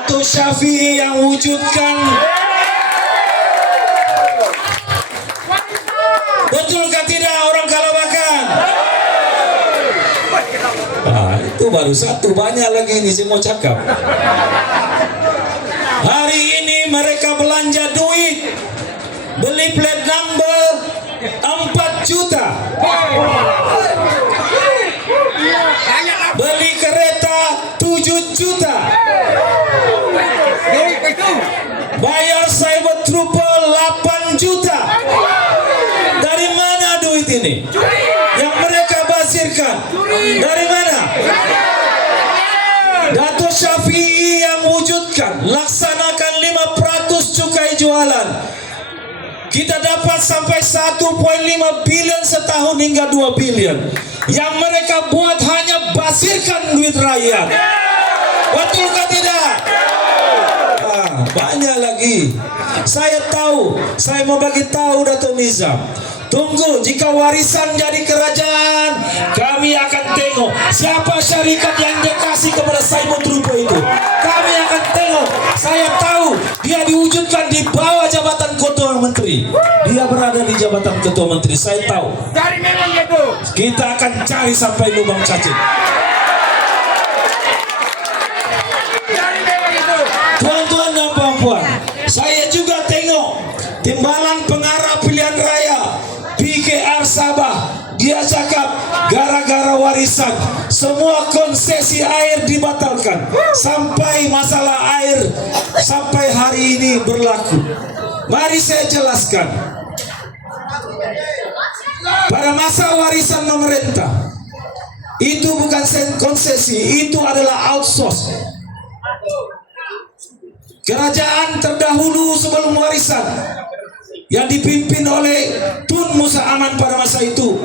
Dato' Syafi'i yang wujudkan. Betulkah tidak orang Kalabakan? Itu baru satu, banyak lagi ini saya mau cakap. Hari ini mereka belanja duit, beli plat number 4 juta, beli kereta 7 juta, bayar cyber trooper 8 juta. Dari mana duit ini yang mereka basirkan? Dari mana? Dato' Syafi'i yang wujudkan, laksanakan 5% cukai jualan. Kita dapat sampai 1,5 bilion setahun hingga 2 bilion. Yang mereka buat hanya basirkan duit rakyat. Betulkah tidak? Banyak lagi. Saya tahu, saya mau bagi tahu Dato' Nizam. Tunggu, jika warisan jadi kerajaan, kami akan tengok siapa syarikat yang dia kasih kepada Cyber Trooper itu. Kami akan tengok. Saya tahu dia diwujudkan di bawah jabatan ketua menteri. Dia berada di jabatan ketua menteri. Saya tahu. Cari memang gitu. Kita akan cari sampai lubang cacing. Cari memang gitu. Tuan-tuan dan puan-puan, saya juga tengok timbalan pengarah pilihan raya PKR Sabah. Dia cakap gara-gara warisan semua konsesi air dibatalkan. Sampai masalah air sampai hari ini berlaku. Mari saya jelaskan. Pada masa warisan pemerintah, itu bukan konsesi, itu adalah outsource. Kerajaan terdahulu sebelum warisan yang dipimpin oleh Tun Musa Aman pada masa itu,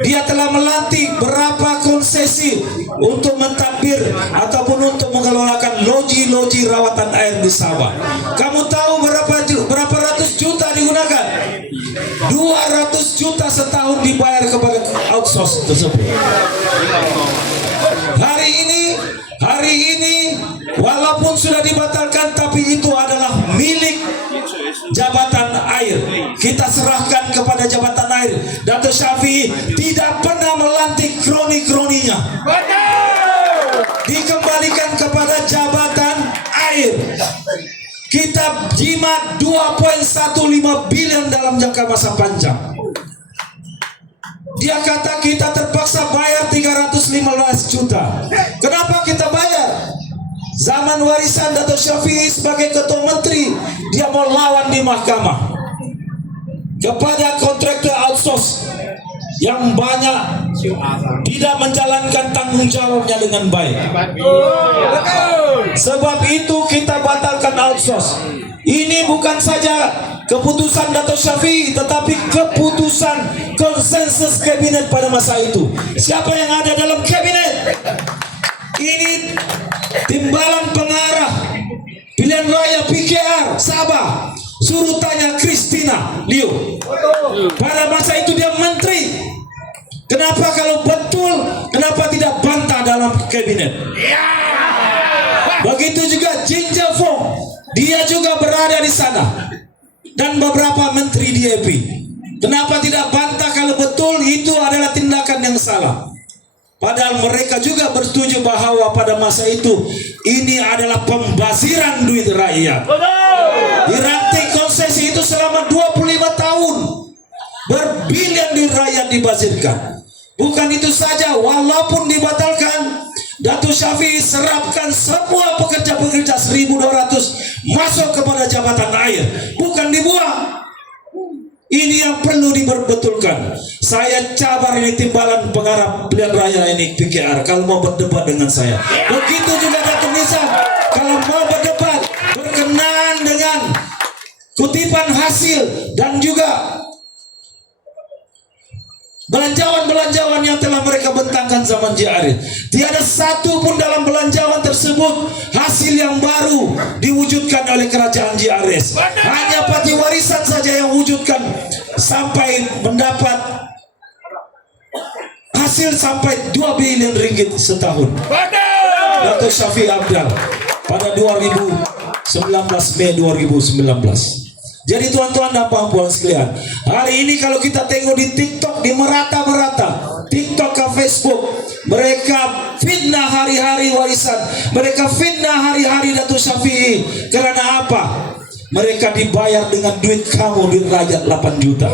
dia telah melantik berapa konsesi untuk mentadbir ataupun untuk mengelolakan loji-loji rawatan air di Sabah. Kamu tahu berapa ratus juta digunakan? 200 juta setahun dibayar kepada outsource tersebut. Hari ini walaupun sudah dibatalkan, tapi itu adalah milik jabatan air. Kita serahkan kepada jabatan air. Dato' Syafi'i tidak pernah melantik kroni-kroninya. Dikembalikan kepada jabatan air. Kita jimat 2,15 bilion dalam jangka masa panjang. Dia kata kita terpaksa bayar 315 juta. Kenapa kita bayar? Zaman warisan Dato' Syafi'i sebagai ketua menteri, dia mau lawan di mahkamah kepada kontraktor outsource yang banyak tidak menjalankan tanggung jawabnya dengan baik. Sebab itu kita batalkan outsource. Ini bukan saja keputusan Dato' Syafi'i, tetapi keputusan konsensus kabinet pada masa itu. Siapa yang ada dalam kabinet? Ini timbalan pengarah pilihan raya PKR Sabah. Suruh tanya Christina Liu. Pada masa itu dia menteri. Kenapa kalau betul, kenapa tidak bantah dalam kabinet? Begitu juga Jin Jafong, dia juga berada di sana. Dan beberapa menteri DAP. Kenapa tidak bantah kalau betul itu adalah tindakan yang salah? Padahal mereka juga bersetuju bahwa pada masa itu ini adalah pembaziran duit rakyat. Diranting konsesi itu selama 25 tahun. Berbilion duit rakyat dibazirkan. Bukan itu saja, walaupun dibatalkan, Dato' Syafi'i serapkan semua pekerja-pekerja 1.200 masuk kepada jabatan air. Bukan dibuang. Ini yang perlu diperbetulkan. Saya cabar ini timbalan pengarah pilihan raya ini PKR kalau mau berdebat dengan saya. Begitu juga Dato' Nizam kalau mau berdebat berkenaan dengan kutipan hasil dan juga belanjawan-belanjawan yang telah mereka bentangkan zaman JRS. Tiada satu pun dalam belanjawan tersebut hasil yang baru diwujudkan oleh kerajaan JRS. Hanya parti warisan saja yang wujudkan sampai mendapat hasil sampai 2 bilion ringgit setahun. Dato' Syafi'i Abdal. pada 2019 Mei 2019. Jadi tuan-tuan dan puan-puan sekalian, hari ini kalau kita tengok di TikTok, di merata-merata TikTok ke Facebook, mereka fitnah hari-hari warisan, mereka fitnah hari-hari Datuk Syafiee. Karena apa? Mereka dibayar dengan duit kamu di rakyat 8 juta.